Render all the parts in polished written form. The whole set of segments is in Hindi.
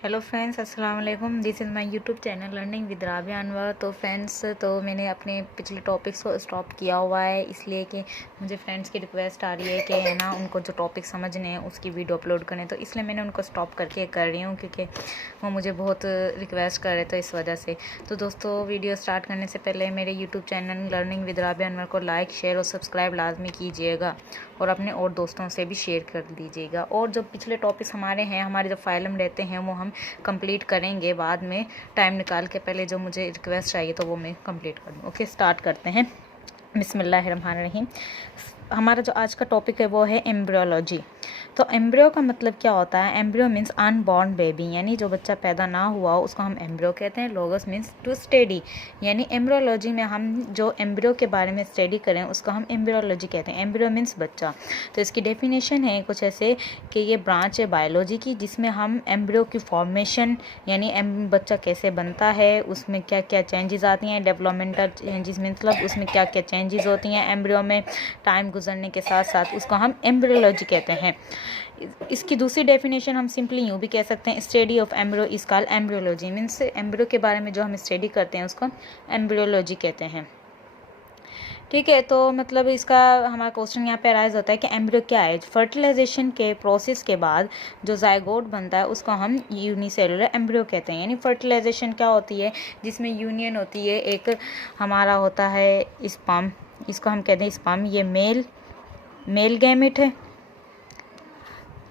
हेलो फ्रेंड्स, अस्सलाम वालेकुम। This is my YouTube channel learning with Rabia Anwar. तो फ्रेंड्स, मैंने अपने पिछले टॉपिक्स को स्टॉप किया हुआ है, इसलिए कि मुझे फ्रेंड्स की रिक्वेस्ट आ रही है कि है ना उनको जो टॉपिक समझने हैं उसकी वीडियो अपलोड करें। तो इसलिए मैंने उनको स्टॉप करके कर रही हूँ, क्योंकि वो मुझे बहुत रिक्वेस्ट कर रहे थे इस वजह से। तो दोस्तों, वीडियो स्टार्ट करने से पहले मेरे YouTube channel learning with Rabia Anwar को लाइक, शेयर और सब्सक्राइब लाजमी कीजिएगा और अपने और दोस्तों से भी शेयर कर दीजिएगा। और जो पिछले टॉपिक्स हमारे हैं, हमारे जो फाइलम रहते हैं, वो हम कंप्लीट करेंगे बाद में टाइम निकाल के। पहले जो मुझे रिक्वेस्ट चाहिए तो वो मैं कंप्लीट कर दूँ। ओके, स्टार्ट करते हैं। बिस्मिल्लाहिर्रहमानिर्रहीम। हमारा जो आज का टॉपिक है वो है एम्ब्रियोलॉजी। तो एम्ब्रियो का मतलब क्या होता है? एम्ब्रियो मीन्स अनबॉर्न बेबी, यानी जो बच्चा पैदा ना हुआ हो उसको हम एम्ब्रियो कहते हैं। लोगस मीन्स टू स्टडी, यानी एम्ब्रियोलॉजी में हम जो एम्ब्रियो के बारे में स्टडी करें उसको हम एम्ब्रियोलॉजी कहते हैं। एम्ब्रियो मीन्स बच्चा। तो इसकी डेफिनेशन है कुछ ऐसे कि ये ब्रांच है बायोलॉजी की, जिसमें हम एम्ब्रियो की फॉर्मेशन यानी बच्चा कैसे बनता है, उसमें क्या क्या चेंजेस आती हैं, डेवलपमेंटल चेंजेस मतलब उसमें क्या क्या चेंजेस होती हैं एम्ब्रियो में टाइम गुजरने के साथ साथ, उसको हम एम्ब्रियोलॉजी कहते हैं। इसकी दूसरी डेफिनेशन हम सिंपली यूँ भी कह सकते हैं, study of embryo is called embryology. Means embryo के बारे में जो हम स्टडी करते हैं उसको एम्ब्रियोलॉजी कहते हैं। ठीक है, तो मतलब इसका हमारा क्वेश्चन यहाँ पे अराइज होता है कि एम्ब्रियो क्या है। फर्टिलाइजेशन के प्रोसेस के बाद जो जायगोट बनता है उसको हम यूनिसेलुलर एम्ब्रियो कहते हैं। यानी फर्टिलाइजेशन क्या होती है, जिसमें यूनियन होती है। एक हमारा होता है स्पर्म, इसको हम कहते हैं स्पर्म, ये मेल गैमेट है,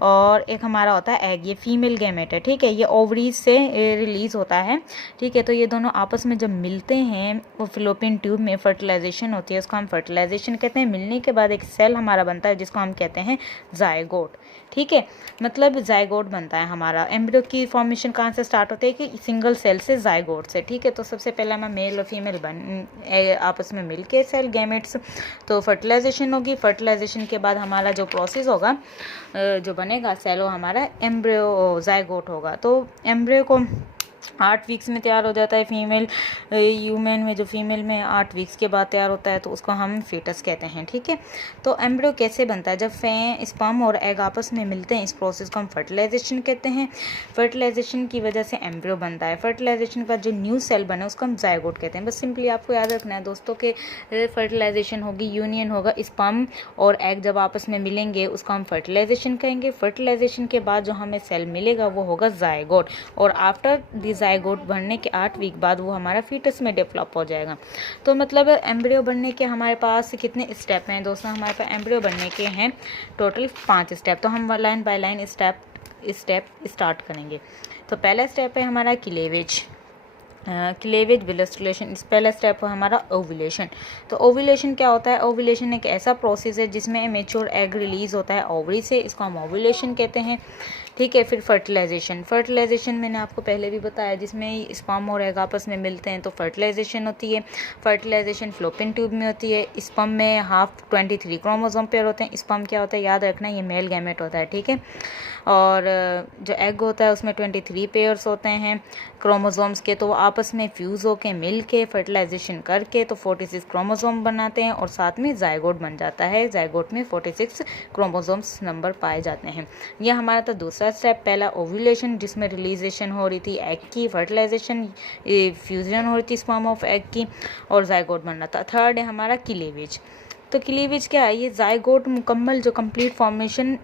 और एक हमारा होता है एग, ये फीमेल गैमेट है। ठीक है, ये ओवरीज से रिलीज होता है। ठीक है, तो ये दोनों आपस में जब मिलते हैं वो फिलोपियन ट्यूब में फर्टिलाइजेशन होती है, उसको हम फर्टिलाइजेशन कहते हैं। मिलने के बाद एक सेल हमारा बनता है जिसको हम कहते हैं जायगोट। ठीक है, मतलब जायगोट बनता है हमारा। एम्ब्रियो की फॉर्मेशन कहाँ से स्टार्ट होती है कि सिंगल सेल से, जायगोट से। ठीक है, तो सबसे पहले हमें मेल और फीमेल आपस में मिल के सेल गैमेट्स, तो फर्टिलाइजेशन होगी। फर्टिलाइजेशन के बाद हमारा जो प्रोसेस होगा, जो बनेगा सेल, वो हमारा एम्ब्रियो जायगोट होगा। तो एम्ब्रियो को 8 वीक्स में तैयार हो जाता है। फीमेल ह्यूमन में, जो फीमेल में 8 वीक्स के बाद तैयार होता है, तो उसको हम फीटस कहते हैं। ठीक है, तो एम्ब्रियो कैसे बनता है? जब स्पर्म और एग आपस में मिलते हैं, इस प्रोसेस को हम फर्टिलाइजेशन कहते हैं। फर्टिलाइजेशन की वजह से एम्ब्रियो बनता है। फर्टिलाइजेशन के बाद जो न्यू सेल बने उसको हम जायगोट कहते हैं। बस सिंपली आपको याद रखना है दोस्तों के फर्टिलाइजेशन होगी, यूनियन होगा, स्पर्म और एग जब आपस में मिलेंगे उसको हम फर्टिलाइजेशन कहेंगे। फर्टिलाइजेशन के बाद जो हमें सेल मिलेगा वो होगा जायगोट, और आफ्टर द जायगोट बनने के 8 वीक बाद वो हमारा फीटस में डेवलप हो जाएगा। तो मतलब एम्ब्रियो बनने के हमारे पास कितने स्टेप हैं दोस्तों? हमारे पास एम्ब्रियो बनने के हैं टोटल 5 स्टेप। तो हम line by line step start करेंगे। तो पहला स्टेप है हमारा क्लीवेज। क्लीवेज विलस्ट्रेशन, पहला स्टेप है हमारा ओव्यूलेशन। तो ओव्यूलेशन क्या होता है? ओव्यूलेशन एक ऐसा प्रोसेस है जिसमें मेच्योर एग रिलीज होता है ओवरी से, इसको हम ओव्यूलेशन कहते हैं। ठीक है, फिर फर्टिलाइजेशन मैंने आपको पहले भी बताया, जिसमें स्पर्म और एग आपस में मिलते हैं तो फर्टिलाइजेशन होती है। फर्टिलाइजेशन फ्लोपियन ट्यूब में होती है। स्पर्म में हाफ 23 क्रोमोसोम पेयर होते हैं। स्पर्म क्या होता है याद रखना, ये मेल गैमेट होता है। ठीक है, और जो एग होता है उसमें 23 पेयर्स होते हैं क्रोमोसोम्स के, तो वो आपस में फ्यूज़ होके मिल के फर्टिलाइजेशन करके तो 46 क्रोमोसोम बनाते हैं, और साथ में जायगोट बन जाता है। जायगोट में 46 क्रोमोसोम्स नंबर पाए जाते हैं। यह हमारा तो दूसरा स्टेप। पहला ओव्यूलेशन, जिसमें रिलीजेशन हो रही थी एग की, फर्टिलाइजेशन, फ्यूजन हो रही थी स्पर्म ऑफ एग की, और जायगोट बन रहा था। थर्ड है हमारा क्लीवेज। तो क्लीवेज क्या है? ये जायगोट मुकम्मल जो कंप्लीट फॉर्मेशन,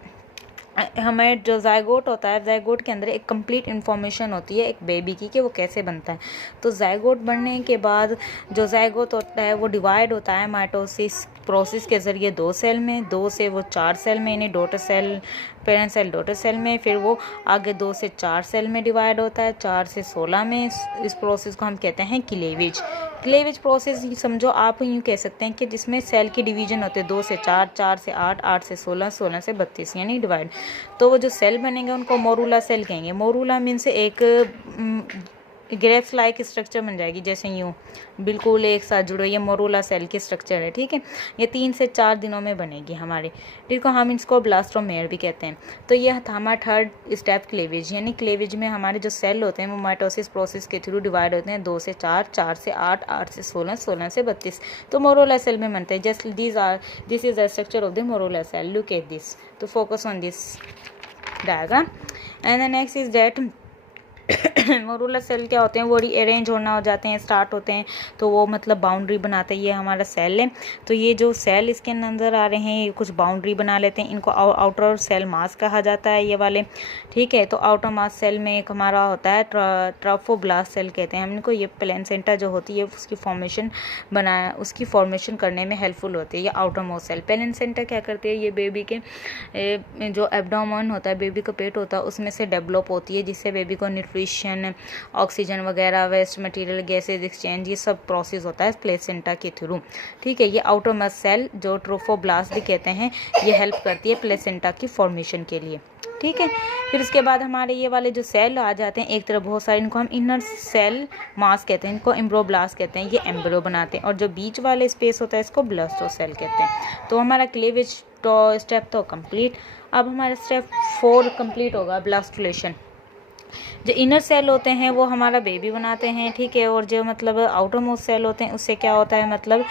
हमें जो जायगोट होता है, जायगोट के अंदर एक कंप्लीट इन्फॉर्मेशन होती है एक बेबी की कि वो कैसे बनता है। तो जायगोट बनने के बाद जो जायगोट होता है वो डिवाइड होता है माइटोसिस प्रोसेस के ज़रिए 2 सेल में, 2 से वो 4 सेल में, यानी daughter cell, parent cell, daughter cell में, फिर वो आगे 2 से 4 सेल में डिवाइड होता है, 4 से 16 में। इस प्रोसेस को हम कहते हैं क्लीवेज। क्लीवेज प्रोसेस समझो आप यूँ कह सकते हैं कि जिसमें सेल की डिवीजन होते हैं 2 से 4, 4 से 8, 8 से 16, 16 से 32, यानी डिवाइड। तो वो जो सेल बनेंगे उनको मोरूला सेल कहेंगे। मोरूला मीन्स एक ग्रेप्स लाइक स्ट्रक्चर बन जाएगी, जैसे यूँ बिल्कुल एक साथ जुड़ो, ये मोरूला सेल की स्ट्रक्चर है। ठीक है, ये 3 से 4 दिनों में बनेगी हमारी। ठीक है, हम इसको ब्लास्टोमेयर भी कहते हैं। तो यह था हमारा थर्ड स्टेप क्लीवेज। यानी क्लीवेज में हमारे जो सेल होते हैं वो माइटोसिस प्रोसेस के थ्रू डिवाइड होते हैं 2 से 4, 4 से 8, 8 से 16, 16 से 32। तो मोरूला सेल में बनते हैं। Just this is the structure of the morula cell. Look at this, तो focus on this diagram. And the next is that morula cell क्या होते हैं, वो रीअरेंज होना हो जाते हैं, स्टार्ट होते हैं, तो वो मतलब बाउंड्री बनाते हैं। ये हमारा सेल है, तो ये जो सेल इसके नज़र आ रहे हैं ये कुछ बाउंड्री बना लेते हैं, इनको आउटर सेल मास कहा जाता है ये वाले, ठीक है। तो आउटर मास सेल में एक हमारा होता है ट्रोफोब्लास्ट सेल कहते हैं हम इनको। ये प्लेसेंटा जो होती है उसकी फॉर्मेशन करने में हेल्पफुल होती है ये आउटर मोस्ट सेल। प्लेसेंटा क्या करती है, ये बेबी के जो एब्डोमेन होता है, बेबी का पेट होता है, उसमें से डेवलप होती है, जिससे बेबी को न्यूट्रिशन, ऑक्सीजन वगैरह, वेस्ट मटेरियल, गैसेज एक्सचेंज, ये सब प्रोसेस होता है प्लेसेंटा के थ्रू, ठीक है। ये आउटर मोस्ट सेल जो ट्रोफोब्लास्ट भी कहते हैं, ये हेल्प करती है प्लेसेंटा की फॉर्मेशन के लिए, ठीक है। फिर उसके बाद हमारे ये वाले जो सेल आ जाते हैं एक तरफ बहुत सारे, इनको हम इनर सेल मास कहते हैं, इनको एम्ब्रोब्लास्ट कहते हैं, ये एम्ब्रो बनाते हैं। और जो बीच वाले स्पेस होता है इसको ब्लास्टोसेल कहते हैं। तो हमारा क्लीवेज स्टेप तो कंप्लीट। अब हमारा स्टेप 4 कंप्लीट होगा, ब्लास्टुलेशन। जो इनर सेल होते हैं वो हमारा बेबी बनाते हैं, ठीक है। और जो मतलब आउटर मोस्ट सेल होते हैं उससे क्या होता है, मतलब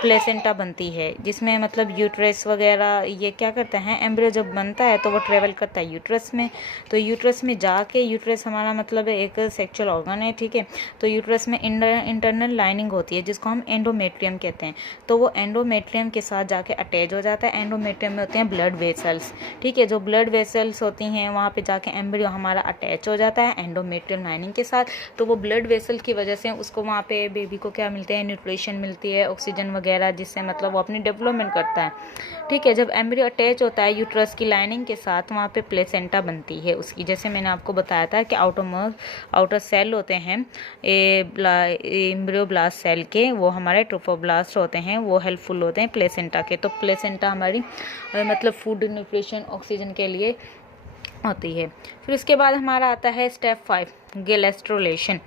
प्लेसेंटा बनती है, जिसमें मतलब यूट्रस वगैरह ये क्या करता है, एम्ब्रियो जब बनता है तो वो ट्रेवल करता है यूट्रस में। तो यूट्रस में जाके, यूट्रस हमारा मतलब एक सेक्सुअल ऑर्गन है, ठीक है। तो यूट्रस में इंटरनल लाइनिंग होती है जिसको हम एंडोमेट्रियम कहते हैं। तो वो एंडोमेट्रियम के साथ जाके अटैच हो जाता है। एंडोमेट्रियम में होते हैं ब्लड वेसल्स, ठीक है। जो ब्लड वेसल्स होती हैं वहाँ पे जाके एम्ब्रियो हमारा अटैच हो जाता है एंडोमेट्रियम लाइनिंग के साथ। तो वो ब्लड वेसल की वजह से उसको वहाँ पे बेबी को क्या मिलते हैं, न्यूट्रिशन मिलती है, ऑक्सीजन वगैरह, जिससे मतलब वो अपनी डेवलपमेंट करता है, ठीक है। जब एम्ब्रियो अटैच होता है यूट्रस की लाइनिंग के साथ, वहाँ पे प्लेसेंटा बनती है उसकी। जैसे मैंने आपको बताया था कि आउटर सेल होते हैं एम्ब्रियोब्लास्ट सेल के, वो हमारे ट्रोफोब्लास्ट होते हैं, वो हेल्पफुल होते हैं प्लेसेंटा के। तो प्लेसेंटा हमारी मतलब फूड, न्यूट्रिशन, ऑक्सीजन के लिए होती है। फिर उसके बाद हमारा आता है स्टेप 5, गैस्ट्रुलेशन।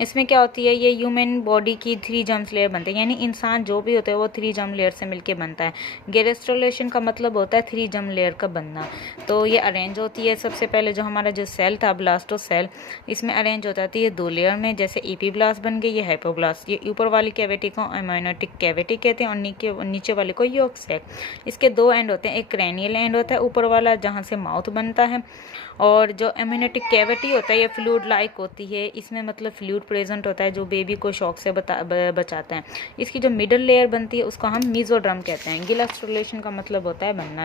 इसमें क्या होती है, ये ह्यूमन बॉडी की 3 जर्म्स लेयर बनते हैं, यानी इंसान जो भी होता है वो 3 जर्म लेयर से मिलके बनता है। गैस्ट्रुलेशन का मतलब होता है 3 जर्म लेयर का बनना। तो ये अरेंज होती है, सबसे पहले जो हमारा जो सेल था ब्लास्टोसेल, इसमें अरेंज होता है ये 2 लेयर में, जैसे एपीब्लास्ट बन गई, ये हाइपोब्लास्ट। ये ऊपर वाली कैविटी को एमाइनोटिक कैविटी कहते हैं और नीचे वाले को यॉर्क सेल। इसके 2 एंड होते हैं, एक क्रेनियल एंड होता है ऊपर वाला जहाँ से माउथ बनता है, और जो एम्यूनेटिक कैविटी होता है ये फ्लूइड लाइक होती है, इसमें मतलब फ्लूइड प्रेजेंट होता है जो बेबी को शॉक से बचाता है। इसकी जो मिडल लेयर बनती है उसको हम मीजोड्रम कहते हैं। गैस्ट्रुलेशन का मतलब होता है बनना।